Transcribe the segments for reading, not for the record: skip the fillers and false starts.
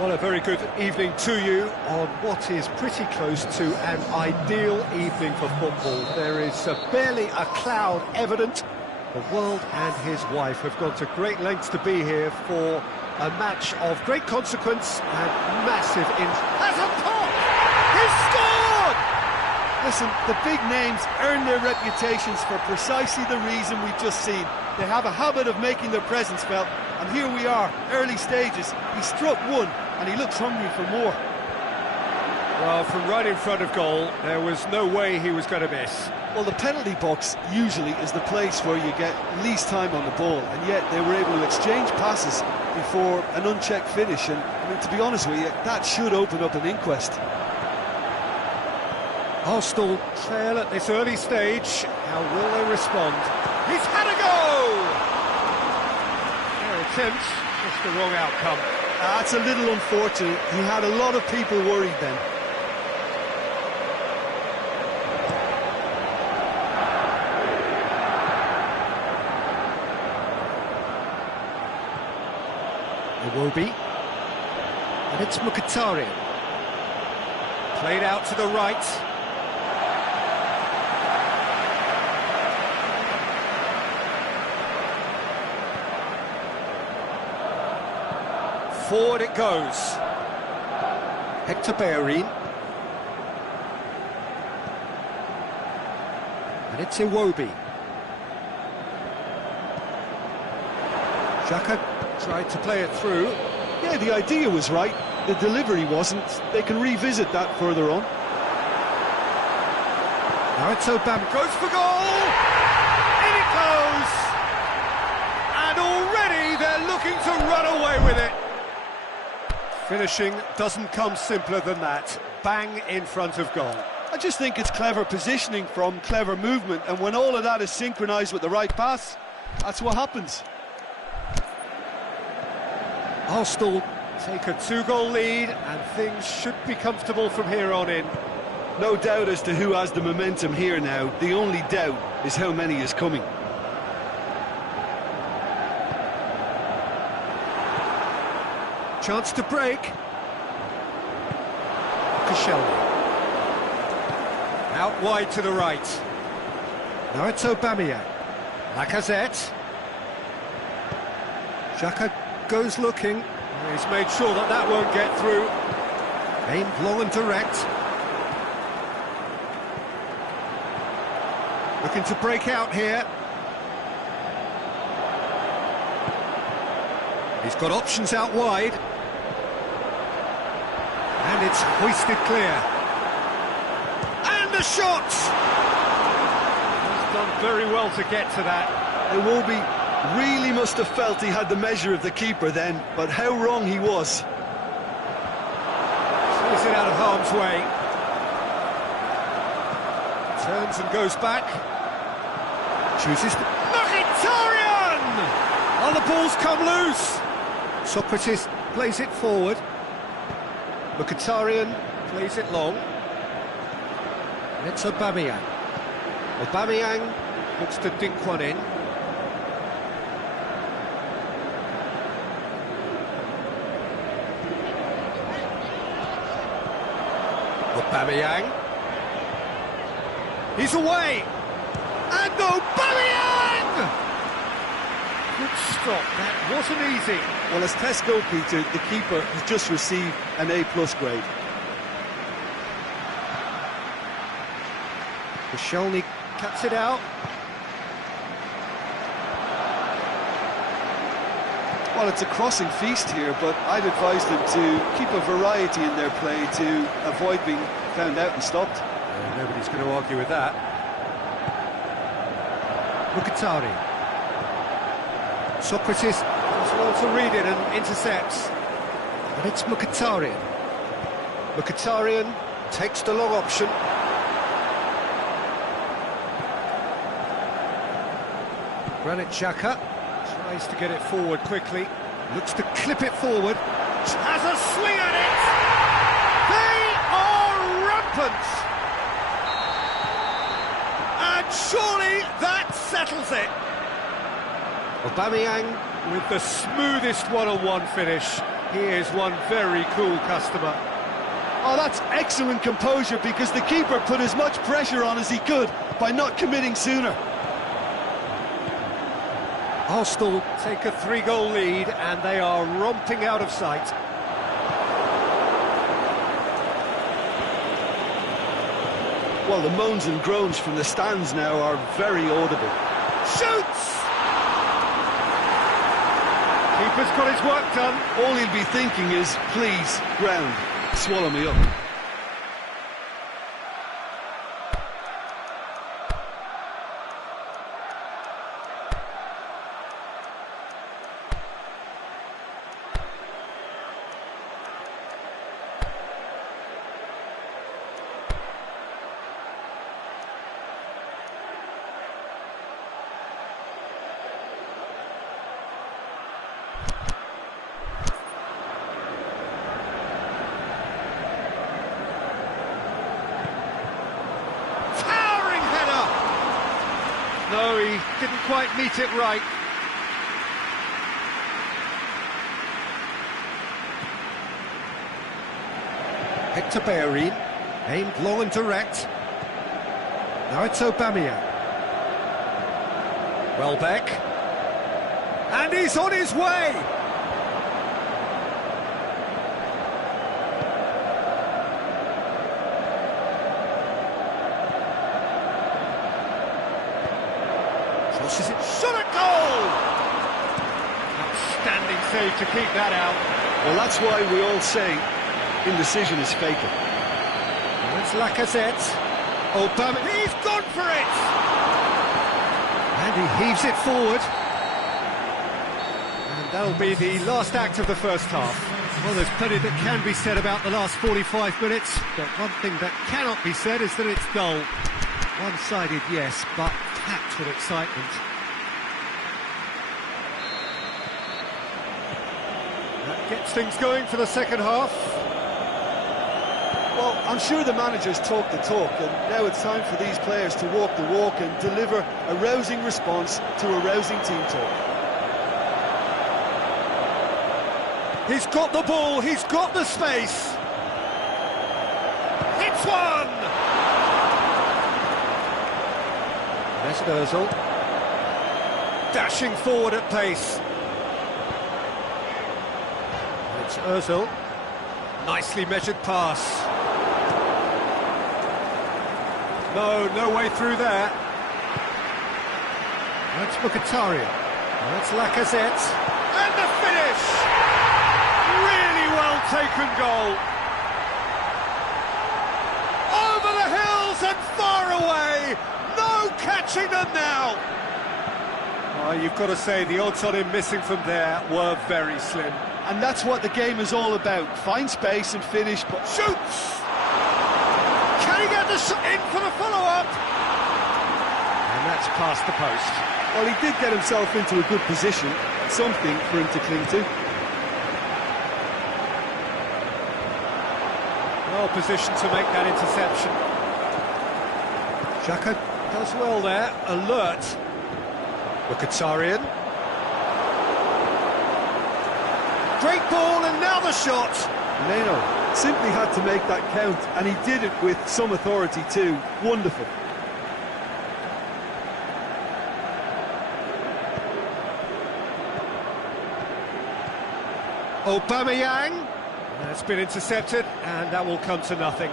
Well, a very good evening to you on what is pretty close to an ideal evening for football. There is barely a cloud evident. The world and his wife have gone to great lengths to be here for a match of great consequence and massive Has a pop! He's scored! Listen, the big names earn their reputations for precisely the reason we've just seen. They have a habit of making their presence felt, and here we are, early stages. He struck one, and he looks hungry for more. Well, from right in front of goal, there was no way he was going to miss. Well, the penalty box usually is the place where you get least time on the ball, and yet they were able to exchange passes before an unchecked finish, and I mean, to be honest with you, that should open up an inquest. Arsenal trail at this early stage. How will they respond? He's had a go! Their attempt, just the wrong outcome. That's a little unfortunate. He had a lot of people worried then. Iwobi. And it's Mkhitaryan. Played out to the right. Forward it goes. Hector Bellerin. And it's Iwobi. Xhaka tried to play it through. Yeah, the idea was right. The delivery wasn't. They can revisit that further on. Now it's Obama. Goes for goal! In it goes! And already they're looking to run away with it. Finishing doesn't come simpler than that. Bang in front of goal. I just think it's clever positioning from clever movement, and when all of that is synchronised with the right pass, that's what happens. Arsenal take a 2-goal lead, and things should be comfortable from here on in. No doubt as to who has the momentum here now. The only doubt is how many is coming. Chance to break. Koscielny. Out wide to the right. Now it's Aubameyang. Lacazette. Xhaka goes looking. He's made sure that that won't get through. Aimed long and direct. Looking to break out here. He's got options out wide. And it's hoisted clear. And a shot! He's done very well to get to that. Iwobi really must have felt he had the measure of the keeper then, but how wrong he was. Slips it out of harm's way. Turns and goes back. Chooses the... Mkhitaryan! Oh, the ball's come loose. Socrates plays it forward. Mkhitaryan plays it long. And it's Aubameyang. Aubameyang looks to dink one in. Aubameyang. He's away! And Aubameyang! Good stop, that wasn't easy. Well, as test goalkeeper, the keeper has just received an A+ grade. Koscielny cuts it out. Well, it's a crossing feast here, but I'd advise them to keep a variety in their play to avoid being found out and stopped. Nobody's going to argue with that. Mkhitaryan. Socrates does well to read it and intercepts. And it's Mkhitaryan. Mkhitaryan takes the long option. Granit Xhaka tries to get it forward quickly. Looks to clip it forward. Has a swing at it! They are rampant! And surely that settles it! Aubameyang with the smoothest one-on-one finish. He is one very cool customer. Oh, that's excellent composure, because the keeper put as much pressure on as he could by not committing sooner. Arsenal take a 3-goal lead and they are romping out of sight. Well, the moans and groans from the stands now are very audible. Shoots! Keeper's got his work done. All he'll be thinking is, please, ground, swallow me up. No, he didn't quite meet it right. Hector Bellerin, aimed long and direct. Now it's Aubameyang. Welbeck. And he's on his way! Crosses it, shot at goal! Outstanding save to keep that out. Well, that's why we all say indecision is fatal. Now it's Lacazette. Aubameyang, he's gone for it! And he heaves it forward. And that'll be the last act of the first half. Well, there's plenty that can be said about the last 45 minutes, but one thing that cannot be said is that it's dull. One-sided, yes, but packed with excitement. That gets things going for the second half. Well, I'm sure the managers talk the talk, and now it's time for these players to walk the walk and deliver a rousing response to a rousing team talk. He's got the ball, he's got the space. Hits one! Mesut Ozil. Dashing forward at pace. It's Ozil. Nicely measured pass. No way through there. That's Mkhitaryan. That's Lacazette. And the finish! Really well taken goal. Over the hills and far away. No catching them now. Oh, you've got to say the odds on him missing from there were very slim. And that's what the game is all about. Find space and finish, but shoots! Can he get the shot in for the follow-up? And that's past the post. Well, he did get himself into a good position. Something for him to cling to. Well positioned to make that interception. Xhaka does well there, alert. Mkhitaryan. Great ball, and now the shot. Leno simply had to make that count, and he did it with some authority too. Wonderful. Aubameyang. That's been intercepted, and that will come to nothing.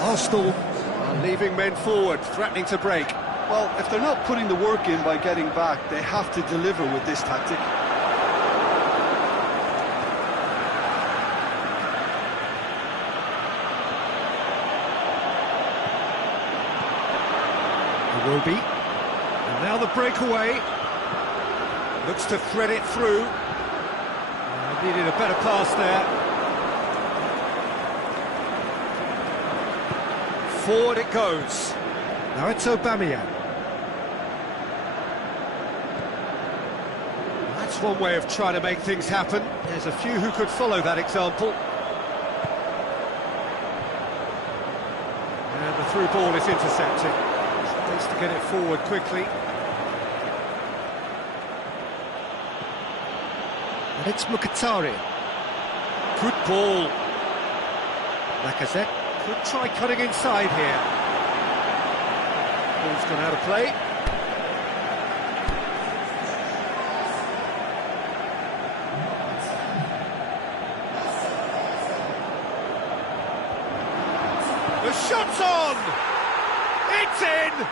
Arsenal are leaving men forward, threatening to break. Well, if they're not putting the work in by getting back, they have to deliver with this tactic. Iwobi. And now the breakaway. Looks to thread it through. Needed a better pass there. Forward it goes. Now it's Aubameyang. That's one way of trying to make things happen. There's a few who could follow that example. And the through ball is intercepted. Needs to get it forward quickly. And it's Mkhitaryan. Good ball. Lacazette could try cutting inside here. Ball's gone out of play. The shot's on! It's in!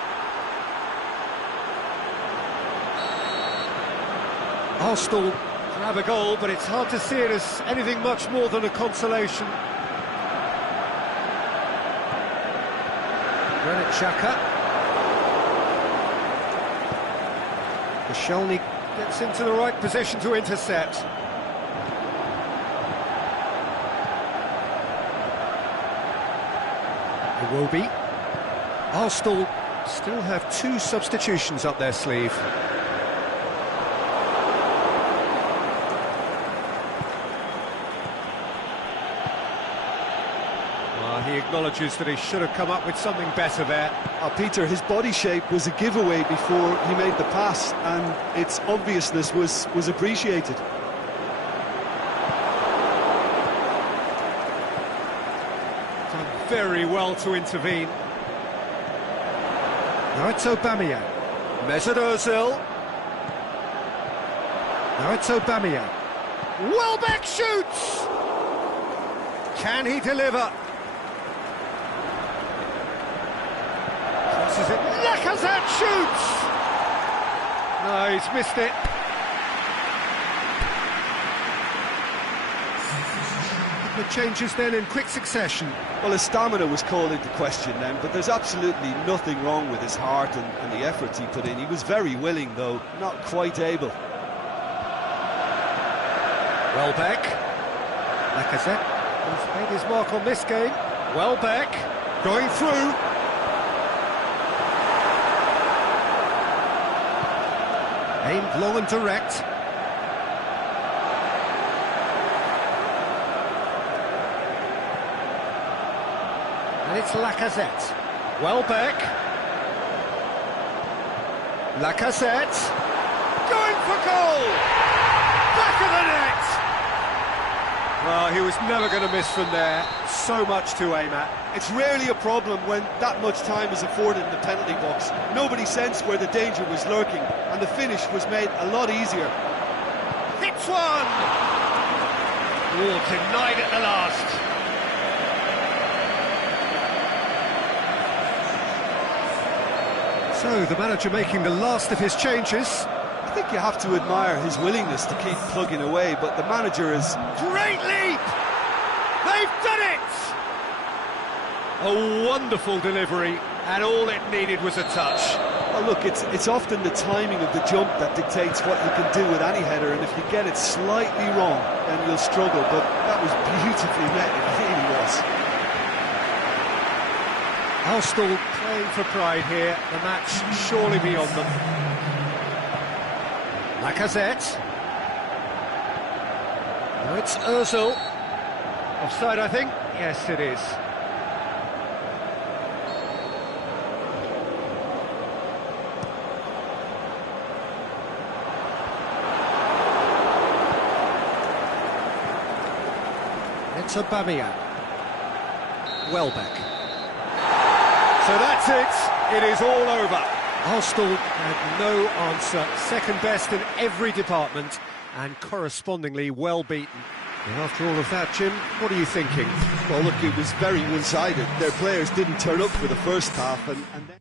Arsenal grab a goal, but it's hard to see it as anything much more than a consolation. Granit Xhaka. Koscielny gets into the right position to intercept. Iwobi. Arsenal still have 2 substitutions up their sleeve. He acknowledges that he should have come up with something better there. Peter, his body shape was a giveaway before he made the pass, and its obviousness was appreciated. Done very well to intervene. Now it's Aubameyang. Mesut Ozil. Now it's Aubameyang. Welbeck shoots! Can he deliver? Lacazette shoots! No, he's missed it. The changes then in quick succession. Well, his stamina was called into question then, but there's absolutely nothing wrong with his heart and the efforts he put in. He was very willing, though, not quite able. Welbeck. Lacazette has made his mark on this game. Welbeck going through. Aimed long and direct. And it's Lacazette. Welbeck. Lacazette. Going for goal! Back of the net! Well, he was never going to miss from there. So much to aim at. It's rarely a problem when that much time is afforded in the penalty box. Nobody sensed where the danger was lurking, and the finish was made a lot easier. Hits one! Oh, denied at the last. So, the manager making the last of his changes. I think you have to admire his willingness to keep plugging away, but the manager is... Great leap! They've done it! A wonderful delivery, and all it needed was a touch. Well, look, it's often the timing of the jump that dictates what you can do with any header, and if you get it slightly wrong, then you'll struggle, but that was beautifully met, it really was. Arsenal playing for pride here, the match surely beyond them. Lacazette. Now it's Ozil. Offside, I think? Yes, it is. It's Aubameyang. Welbeck. So that's it. It is all over. Arsenal had no answer. Second best in every department and correspondingly well beaten. And after all of that, Jim, what are you thinking? Well, look, it was very one-sided. Their players didn't turn up for the first half and then...